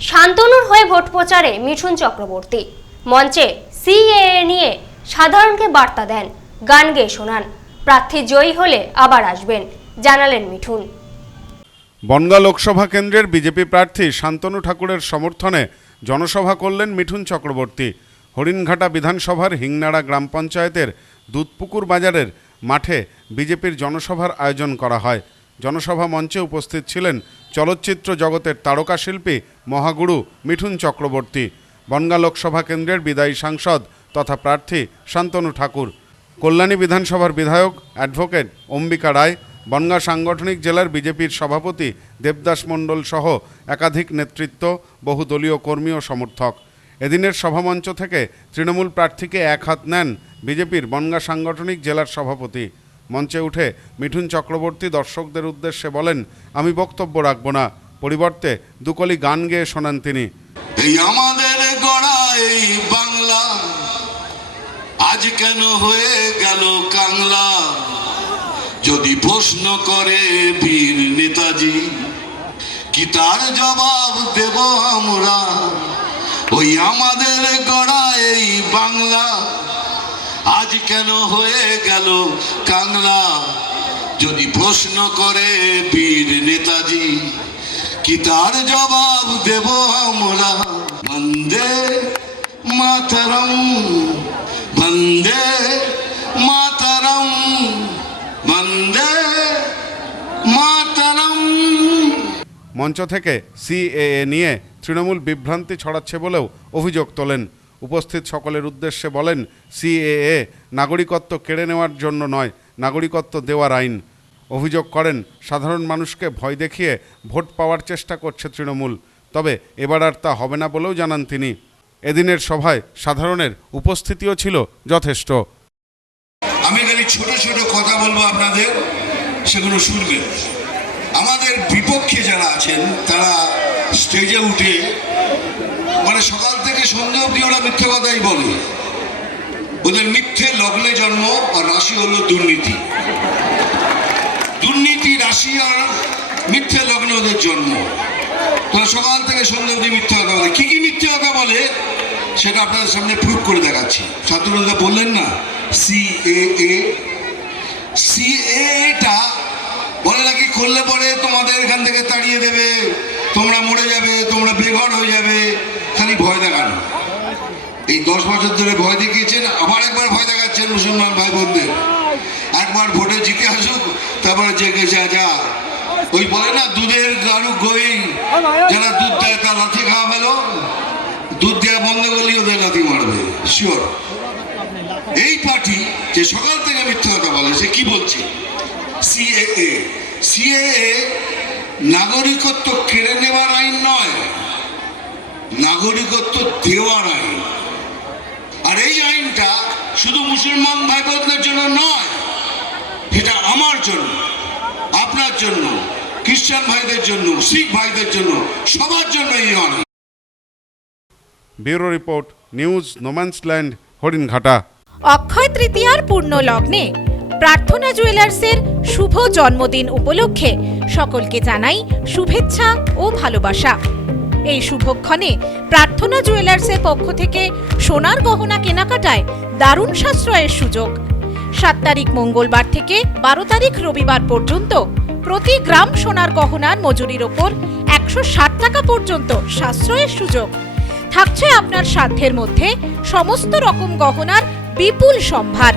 শান্তনুর হয়ে ভোট প্রচারে মিঠুন চক্রবর্তী। মঞ্চে সিএএ নিয়ে সাধারণকে বার্তা দেন, গান গেয়ে শোনান। প্রার্থী জয়ী হলে আবার আসবেন, জানালেন মিঠুন। বনগাঁ লোকসভা কেন্দ্রের বিজেপি প্রার্থী শান্তনু ঠাকুরের সমর্থনে জনসভা করলেন মিঠুন চক্রবর্তী। হরিণঘাটা বিধানসভার হিংনাড়া গ্রাম পঞ্চায়েতের দুধপুকুর বাজারের মাঠে বিজেপির জনসভার আয়োজন করা হয়। জনসভা মঞ্চে উপস্থিত ছিলেন চলচ্চিত্র জগতের তারকা শিল্পী মহাগুরু মিঠুন চক্রবর্তী, বনগাঁ লোকসভা কেন্দ্রের বিদায়ী সাংসদ তথা প্রার্থী শান্তনু ঠাকুর, কল্যাণী বিধানসভার বিধায়ক অ্যাডভোকেট অম্বিকা রায়, বনগাঁ সাংগঠনিক জেলার বিজেপির সভাপতি দেবদাস মণ্ডল সহ একাধিক নেতৃত্ব, বহুদলীয় কর্মী ও সমর্থক। এদিনের সভামঞ্চ থেকে তৃণমূল প্রার্থীকে এক হাত নেন বিজেপির বনগাঁ সাংগঠনিক জেলার সভাপতি। মঞ্চে উঠে মিঠুন চক্রবর্তী দর্শকদের উদ্দেশ্যে বলেন, আমি বক্তব্য রাখব না। পরিবর্তে দুকলি গান গেয়ে শোনান তিনি। এই আমাদের গড়া এই বাংলা, আজ কেন হয়ে গেল কাংলা? যদি প্রশ্ন করে বীর নেতাজি, কি তার জবাব দেব আমরা? ওই আমাদের গড়া এই বাংলা। আজ কেন হয়ে গেল কাংলা? যদি প্রশ্ন করে বীর নেতাজি, কি তার জবাব দেব আমরা? বন্দে মাতরম বন্দে মাতরম বন্দে মাতরম। মঞ্চ থেকে সিএএ নিয়ে তৃণমূল বিভ্রান্তি ছড়াচ্ছে বলেও অভিযোগ তোলেন উপস্থিত সকলের উদ্দেশ্যে বলেন, সিএএ নাগরিকত্ব কেড়ে নেওয়ার জন্য নয়, নাগরিকত্ব দেওয়ার আইন। অভিযোগ করেন, সাধারণ মানুষকে ভয় দেখিয়ে ভোট পাওয়ার চেষ্টা করছে তৃণমূল, তবে এবার আর তা হবে না বলেও জানান তিনি। এদিনের সভায় সাধারণের উপস্থিতিও ছিল যথেষ্ট। আমি খালি ছোট ছোট কথা বলব আপনাদের, সেগুলো শুনবেন। আমাদের বিপক্ষে যারা আছেন, তারা স্টেজে উঠে মানে সকাল থেকে সন্ধ্যে অবধি ওরা মিথ্যে কথাই বলে। ওদের মিথ্যে লগ্নে জন্ম আর রাশি হলো দুর্নীতি। দুর্নীতি, রাশি আর মিথ্যে লগ্নে ওদের জন্ম। তোরা সকাল থেকে সন্ধ্যে অব্দি মিথ্যে কথা বলে। কি কি মিথ্যে কথা বলে সেটা আপনাদের সামনে প্রুভ করে দেখাচ্ছি। ছাত্ররা বললেন না সি এ সি এটা বলে নাকি করলে পরে তোমাদের এখান থেকে তাড়িয়ে দেবে, তোমরা মরে যাবে, তোমরা বেঘর হয়ে যাবে। খালি ভয় দেখানো। এই দশ বছর ধরে ভয় দেখিয়েছেন, আবার একবার ভয় দেখাচ্ছেন মুসলমান ভাই বোনদের একবার ভোটে জিতে আসুক, তারপরে যা যা ওই বলে না, দুধের গাড়ু গই, যারা দুধ দেয় তার লাথি খাওয়া ফেলো দুধ দেওয়া বন্ধ করলেই ওদের লাথি মারবে শিওর এই পার্টি যে সকাল থেকে মিথ্যা কথা বলে, সে কি বলছে? সিএএ সিএএ নাগরিকত্ব কেড়ে নেওয়ার নাগরিকত্ব দেওয়ার আইন। আর এই আইনটা শুধু মুসলমান ভাই বোনদের জন্য নয় এটা আমার জন্য আপনার জন্য খ্রিস্টান ভাইদের জন্য শিখ ভাইদের জন্য সবার জন্য এই আইন। Bureau report news no man's land Haringhata. অক্ষয় তৃতীয়ার পূর্ণ লগ্নে প্রার্থনা জুয়েলার্সের শুভ জন্মদিন উপলক্ষে সকলকে জানাই শুভেচ্ছা ও ভালোবাসা। এই শুভক্ষণে প্রার্থনা জুয়েলার্সের পক্ষ থেকে সোনার গহনা কেনাকাটায় দারুণ সাশ্রয়ের সুযোগ। সাত তারিখ মঙ্গলবার থেকে বারো তারিখ রবিবার পর্যন্ত প্রতি গ্রাম সোনার গহনার মজুরির ওপর একশো ষাট টাকা পর্যন্ত সাশ্রয়ের সুযোগ। থাকছে আপনার সাধ্যের মধ্যে সমস্ত রকম গহনার বিপুল সম্ভার।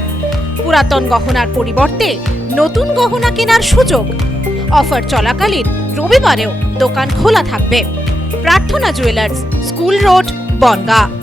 পুরাতন গহনার পরিবর্তে নতুন গহনা কেনার সুযোগ। অফার চলাকালীন রবিবারেও দোকান খোলা থাকবে। প্রার্থনা জুয়েলার্স স্কুল রোড বনগাঁ।